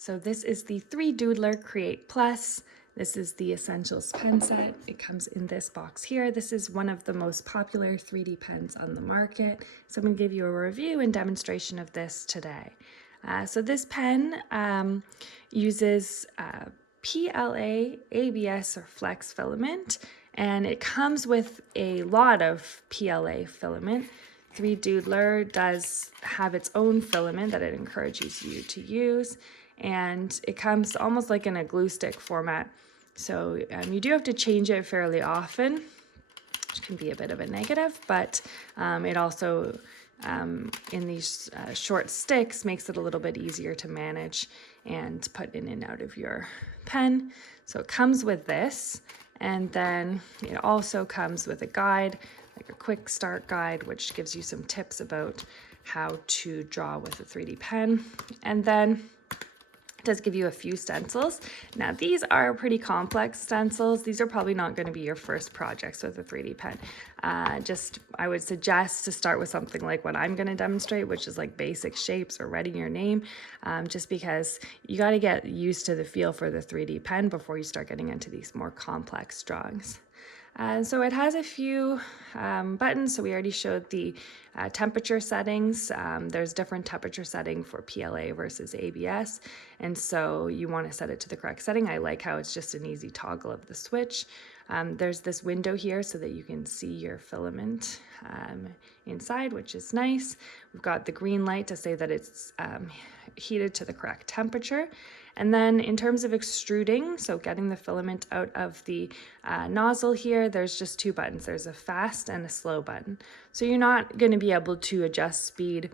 So this is the 3Doodler Create Plus. This is the Essentials pen set. It comes in this box here. This is one of the most popular 3D pens on the market. So I'm going to give you a review and demonstration of this today. So this pen uses PLA, ABS, or flex filament, and it comes with a lot of PLA filament. 3Doodler does have its own filament that it encourages you to use, and it comes almost like in a glue stick format. So you do have to change it fairly often, which can be a bit of a negative, but it also in these short sticks makes it a little bit easier to manage and put in and out of your pen. So it comes with this, and then it also comes with a guide, like a quick start guide, which gives you some tips about how to draw with a 3D pen. And then it does give you a few stencils. Now these are pretty complex stencils. These are probably not going to be your first projects with a 3D pen. I would suggest to start with something like what I'm going to demonstrate, which is like basic shapes or writing your name, just because you got to get used to the feel for the 3D pen before you start getting into these more complex drawings. So it has a few buttons. So we already showed the temperature settings. There's different temperature setting for PLA versus ABS. And so you want to set it to the correct setting. I like how it's just an easy toggle of the switch. There's this window here so that you can see your filament inside, which is nice. We've got the green light to say that it's heated to the correct temperature. And then in terms of extruding, so getting the filament out of the nozzle here, there's just two buttons. There's a fast and a slow button. So you're not going to be able to adjust speed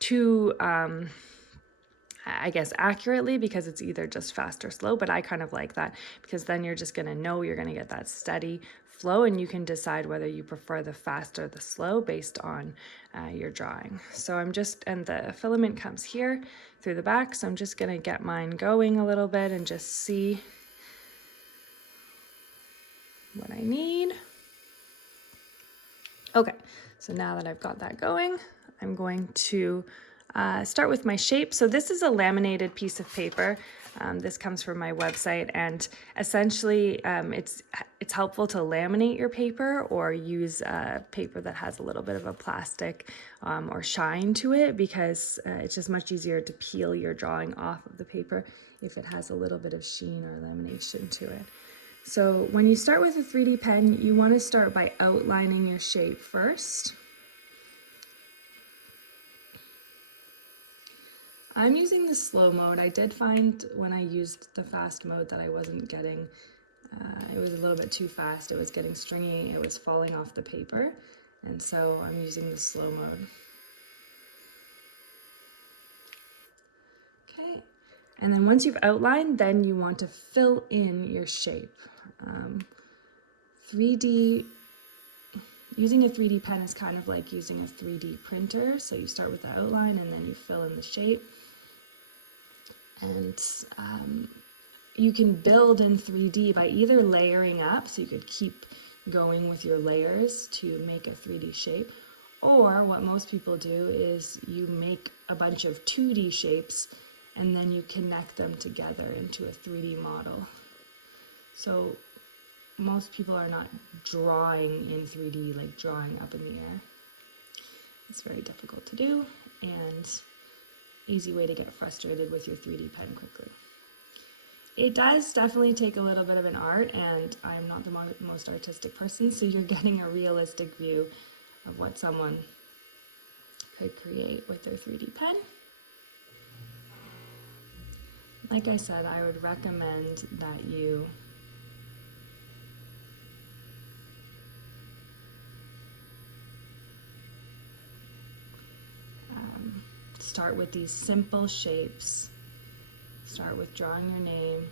too, I guess, accurately, because it's either just fast or slow, but I kind of like that because then you're just going to know you're going to get that steady flow, and you can decide whether you prefer the fast or the slow based on your drawing. So and the filament comes here through the back, so I'm just going to get mine going a little bit and just see what I need. Okay, so now that I've got that going, I'm going to start with my shape. So this is a laminated piece of paper. This comes from my website, and essentially it's helpful to laminate your paper or use paper that has a little bit of a plastic or shine to it, because it's just much easier to peel your drawing off of the paper if it has a little bit of sheen or lamination to it. So when you start with a 3D pen, you want to start by outlining your shape first. I'm using the slow mode. I did find when I used the fast mode that I wasn't getting, it was a little bit too fast. It was getting stringy, it was falling off the paper, and so I'm using the slow mode. Okay, and then once you've outlined, then you want to fill in your shape. 3D, using a 3D pen is kind of like using a 3D printer. So you start with the outline and then you fill in the shape. And you can build in 3D by either layering up, so you could keep going with your layers to make a 3D shape, or what most people do is you make a bunch of 2D shapes and then you connect them together into a 3D model. So most people are not drawing in 3D, like drawing up in the air. It's very difficult to do, and easy way to get frustrated with your 3D pen quickly. It does definitely take a little bit of an art, and I'm not the most artistic person, so you're getting a realistic view of what someone could create with their 3D pen. Like I said, I would recommend that you start with these simple shapes. Start with drawing your name.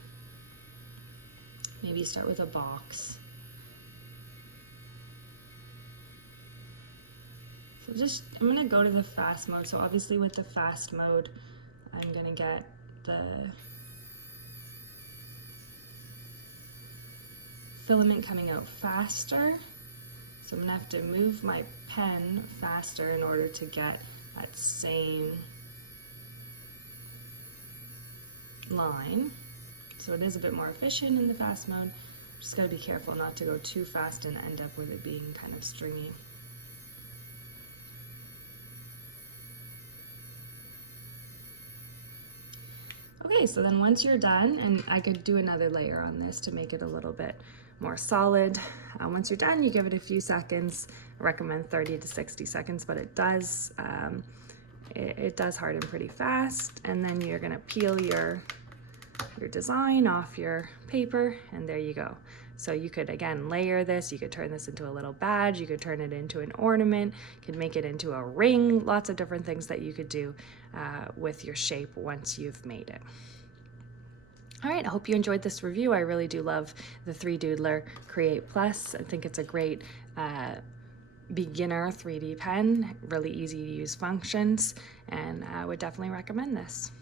Maybe start with a box. So I'm gonna go to the fast mode. So obviously with the fast mode, I'm gonna get the filament coming out faster. So I'm gonna have to move my pen faster in order to get that same line. So it is a bit more efficient in the fast mode. Just gotta be careful not to go too fast and end up with it being kind of stringy. Okay, so then once you're done, and I could do another layer on this to make it a little bit more solid. Once you're done, you give it a few seconds. I recommend 30 to 60 seconds, but it does harden pretty fast. And then you're gonna peel your design off your paper, and there you go. So you could, again, layer this. You could turn this into a little badge. You could turn it into an ornament. You could make it into a ring. Lots of different things that you could do with your shape once you've made it. All right, I hope you enjoyed this review. I really do love the 3Doodler Create Plus. I think it's a great beginner 3D pen, really easy to use functions, and I would definitely recommend this.